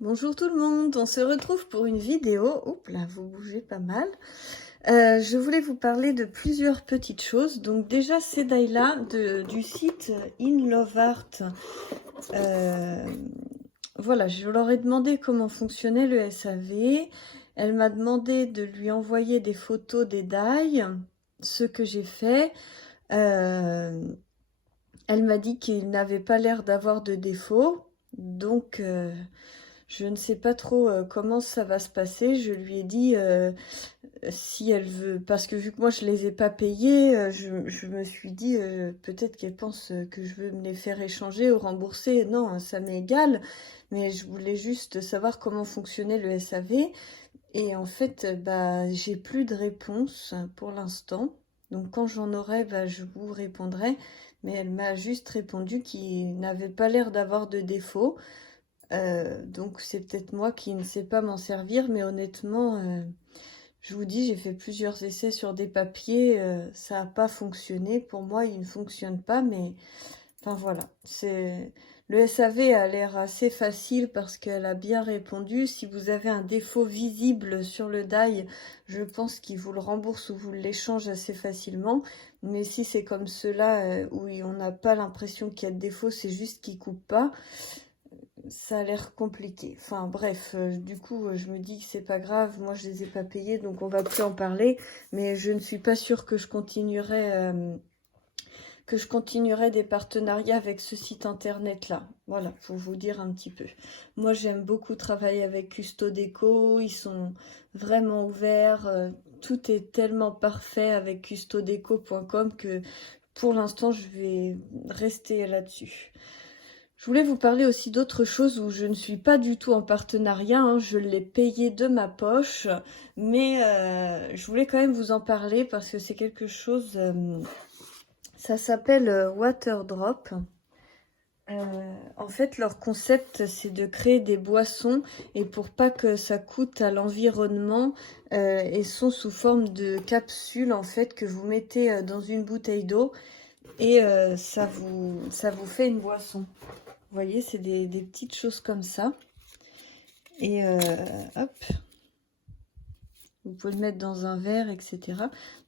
Bonjour tout le monde, on se retrouve pour une vidéo. Oups là, vous bougez pas mal. Je voulais vous parler de plusieurs petites choses. Donc déjà, c'est Daïla du site In Love Art. Voilà, je leur ai demandé comment fonctionnait le SAV. Elle m'a demandé de lui envoyer des photos des dailles, ce que j'ai fait. Elle m'a dit qu'il n'avait pas l'air d'avoir de défaut. Donc, je ne sais pas trop comment ça va se passer. Je lui ai dit si elle veut, parce que vu que moi je les ai pas payés, je me suis dit peut-être qu'elle pense que je veux me les faire échanger ou rembourser. Non, ça m'est égal, mais je voulais juste savoir comment fonctionnait le SAV. Et en fait, bah, j'ai plus de réponse pour l'instant. Donc quand j'en aurai, bah, je vous répondrai. Mais elle m'a juste répondu qu'il n'avait pas l'air d'avoir de défaut. Donc c'est peut-être moi qui ne sais pas m'en servir, mais honnêtement, je vous dis, j'ai fait plusieurs essais sur des papiers, ça n'a pas fonctionné. Pour moi, il ne fonctionne pas, mais enfin voilà. Le SAV a l'air assez facile parce qu'elle a bien répondu. Si vous avez un défaut visible sur le die, je pense qu'il vous le rembourse ou vous l'échange assez facilement. Mais si c'est comme cela où on n'a pas l'impression qu'il y a de défaut, c'est juste qu'il coupe pas, ça a l'air compliqué. Enfin bref, du coup, je me dis que c'est pas grave. Moi, je les ai pas payés, donc on va plus en parler. Mais je ne suis pas sûre que je continuerai des partenariats avec ce site internet là. Voilà, pour vous dire un petit peu. Moi, j'aime beaucoup travailler avec Custodeco. Ils sont vraiment ouverts. Tout est tellement parfait avec custodeco.com que pour l'instant, je vais rester là-dessus. Je voulais vous parler aussi d'autre chose où je ne suis pas du tout en partenariat, hein, je l'ai payé de ma poche, mais je voulais quand même vous en parler parce que c'est quelque chose, ça s'appelle Waterdrop. En fait, leur concept, c'est de créer des boissons et pour pas que ça coûte à l'environnement, elles sont sous forme de capsules en fait que vous mettez dans une bouteille d'eau et ça vous fait une boisson. Vous voyez, c'est des petites choses comme ça. Et hop, vous pouvez le mettre dans un verre, etc.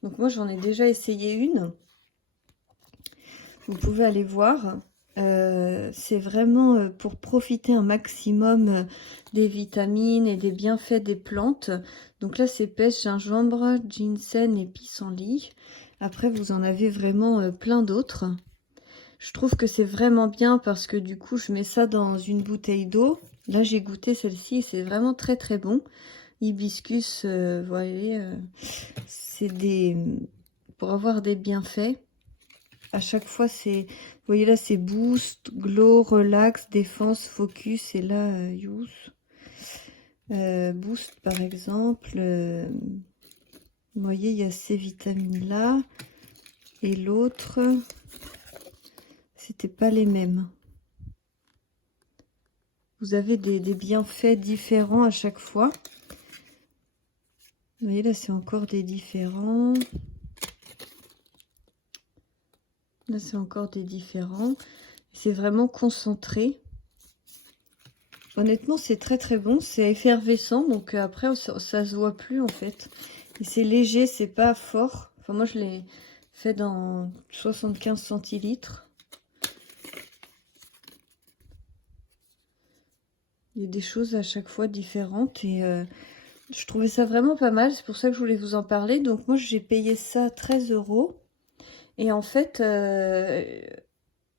Donc moi, j'en ai déjà essayé une. Vous pouvez aller voir. C'est vraiment pour profiter un maximum des vitamines et des bienfaits des plantes. Donc là, c'est pêche, gingembre, ginseng et pissenlit. Après, vous en avez vraiment plein d'autres. Je trouve que c'est vraiment bien parce que du coup, je mets ça dans une bouteille d'eau. Là, j'ai goûté celle-ci et c'est vraiment très très bon. Hibiscus, vous voyez, c'est pour avoir des bienfaits. À chaque fois, vous voyez là, c'est boost, glow, relax, défense, focus. Et là, use. Boost, par exemple. Vous voyez, il y a ces vitamines-là. Et l'autre, c'était pas les mêmes. Vous avez des bienfaits différents à chaque fois. Vous voyez, là, c'est encore des différents. Là, c'est encore des différents. C'est vraiment concentré. Honnêtement, c'est très très bon. C'est effervescent, donc après, ça se voit plus en fait. Et c'est léger, c'est pas fort. Enfin, moi, je l'ai fait dans 75 centilitres. Il y a des choses à chaque fois différentes et je trouvais ça vraiment pas mal. C'est pour ça que je voulais vous en parler. Donc moi, j'ai payé ça 13 €. Et en fait,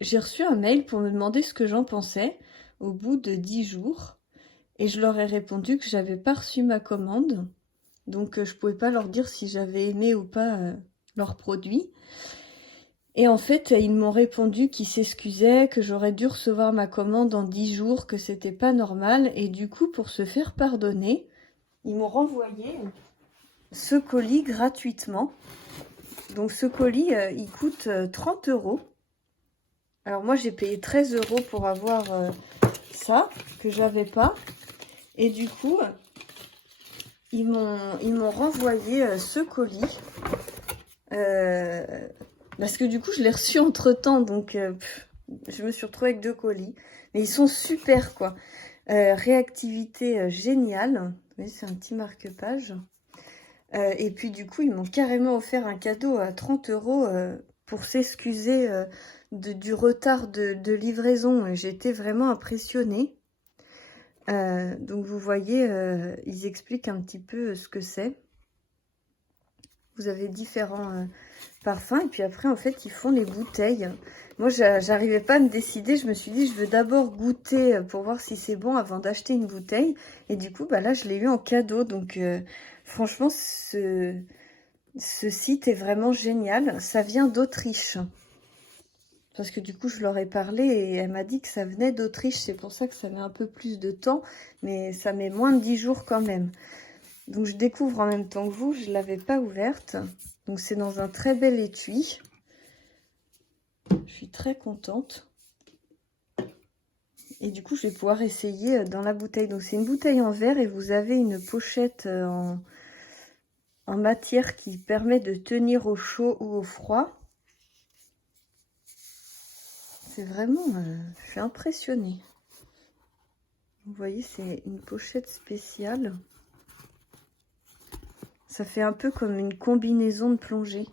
j'ai reçu un mail pour me demander ce que j'en pensais au bout de 10 jours. Et je leur ai répondu que j'avais pas reçu ma commande. Donc je pouvais pas leur dire si j'avais aimé ou pas leurs produits. Et en fait, ils m'ont répondu qu'ils s'excusaient, que j'aurais dû recevoir ma commande dans 10 jours, que c'était pas normal. Et du coup, pour se faire pardonner, ils m'ont renvoyé ce colis gratuitement. Donc ce colis, il coûte 30 €. Alors moi, j'ai payé 13 € pour avoir ça, que j'avais pas. Et du coup, ils m'ont renvoyé ce colis. Parce que du coup, je l'ai reçu entre-temps. Donc, je me suis retrouvée avec 2 colis. Mais ils sont super, quoi. Réactivité géniale. Oui, c'est un petit marque-page. Et puis du coup, ils m'ont carrément offert un cadeau à 30 € pour s'excuser du retard de livraison. Et j'étais vraiment impressionnée. Donc vous voyez, ils expliquent un petit peu ce que c'est. Vous avez différents parfums et puis après en fait ils font les bouteilles. Moi j'arrivais pas à me décider, je me suis dit je veux d'abord goûter pour voir si c'est bon avant d'acheter une bouteille. Et du coup bah là je l'ai eu en cadeau, donc franchement ce site est vraiment génial. Ça vient d'Autriche. Parce que du coup, je leur ai parlé et elle m'a dit que ça venait d'Autriche. C'est pour ça que ça met un peu plus de temps, mais ça met moins de 10 jours quand même. Donc je découvre en même temps que vous, je ne l'avais pas ouverte. Donc c'est dans un très bel étui. Je suis très contente. Et du coup, je vais pouvoir essayer dans la bouteille. Donc c'est une bouteille en verre et vous avez une pochette en matière qui permet de tenir au chaud ou au froid. C'est vraiment... je suis impressionnée. Vous voyez, c'est une pochette spéciale. Ça fait un peu comme une combinaison de plongée.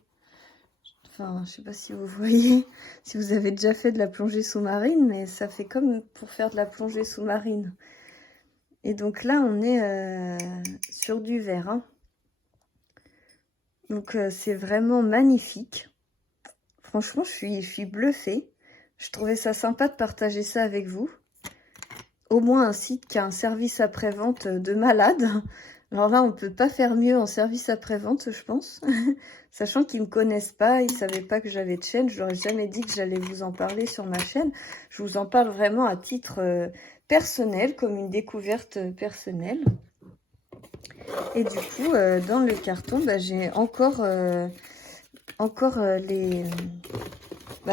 Enfin, je sais pas si vous voyez, si vous avez déjà fait de la plongée sous-marine, mais ça fait comme pour faire de la plongée sous-marine. Et donc là, on est sur du verre. Hein. Donc c'est vraiment magnifique. Franchement, je suis bluffée. Je trouvais ça sympa de partager ça avec vous. Au moins un site qui a un service après-vente de malade. Alors là, on ne peut pas faire mieux en service après-vente, je pense. Sachant qu'ils ne me connaissent pas, ils ne savaient pas que j'avais de chaîne. Je n'aurais jamais dit que j'allais vous en parler sur ma chaîne. Je vous en parle vraiment à titre personnel, comme une découverte personnelle. Et du coup, dans le carton, bah, j'ai encore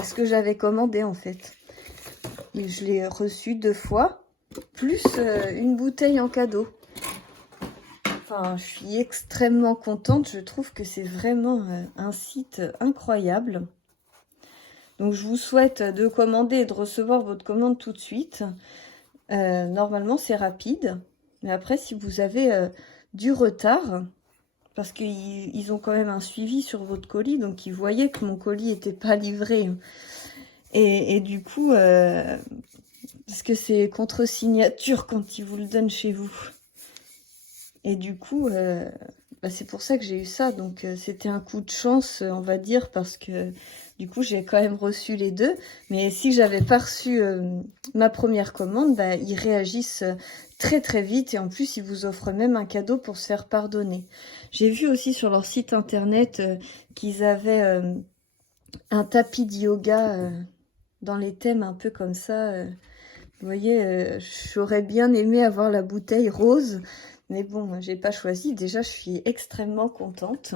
ce que j'avais commandé en fait. Et je l'ai reçu 2 fois, plus une bouteille en cadeau. Enfin, je suis extrêmement contente. Je trouve que c'est vraiment un site incroyable. Donc, je vous souhaite de commander et de recevoir votre commande tout de suite. Normalement, c'est rapide. Mais après, si vous avez du retard, parce qu'ils ont quand même un suivi sur votre colis, donc ils voyaient que mon colis n'était pas livré. Et du coup, parce que c'est contre signature quand ils vous le donnent chez vous. Et du coup, c'est pour ça que j'ai eu ça. Donc, c'était un coup de chance, on va dire, parce que du coup, j'ai quand même reçu les deux. Mais si j'avais pas reçu ma première commande, ils réagissent très très vite. Et en plus, ils vous offrent même un cadeau pour se faire pardonner. J'ai vu aussi sur leur site internet qu'ils avaient un tapis de yoga dans les thèmes un peu comme ça. Vous voyez, j'aurais bien aimé avoir la bouteille rose. Mais bon, j'ai pas choisi. Déjà, je suis extrêmement contente.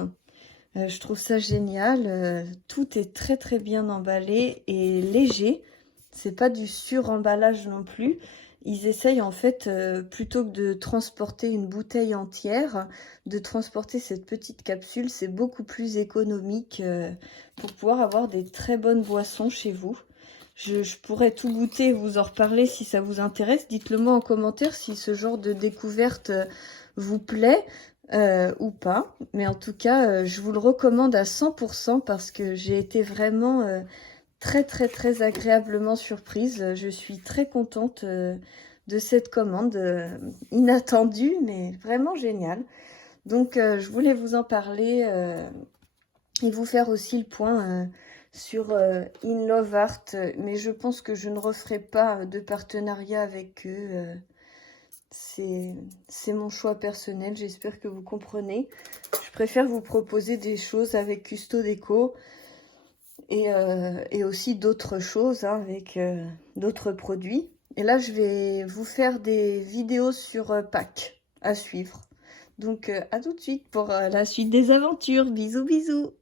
Je trouve ça génial. Tout est très très bien emballé et léger. C'est pas du sur-emballage non plus. Ils essayent en fait, plutôt que de transporter une bouteille entière, de transporter cette petite capsule. C'est beaucoup plus économique pour pouvoir avoir des très bonnes boissons chez vous. Je pourrais tout goûter et vous en reparler si ça vous intéresse. Dites-le moi en commentaire si ce genre de découverte vous plaît ou pas. Mais en tout cas, je vous le recommande à 100% parce que j'ai été vraiment très très très agréablement surprise. Je suis très contente de cette commande inattendue mais vraiment géniale. Donc je voulais vous en parler et vous faire aussi le point sur In Love Art, mais je pense que je ne referai pas de partenariat avec eux. C'est mon choix personnel, j'espère que vous comprenez. Je préfère vous proposer des choses avec Custo Déco et aussi d'autres choses hein, avec d'autres produits. Et là, je vais vous faire des vidéos sur Pâques à suivre. Donc, à tout de suite pour la suite des aventures. Bisous, bisous!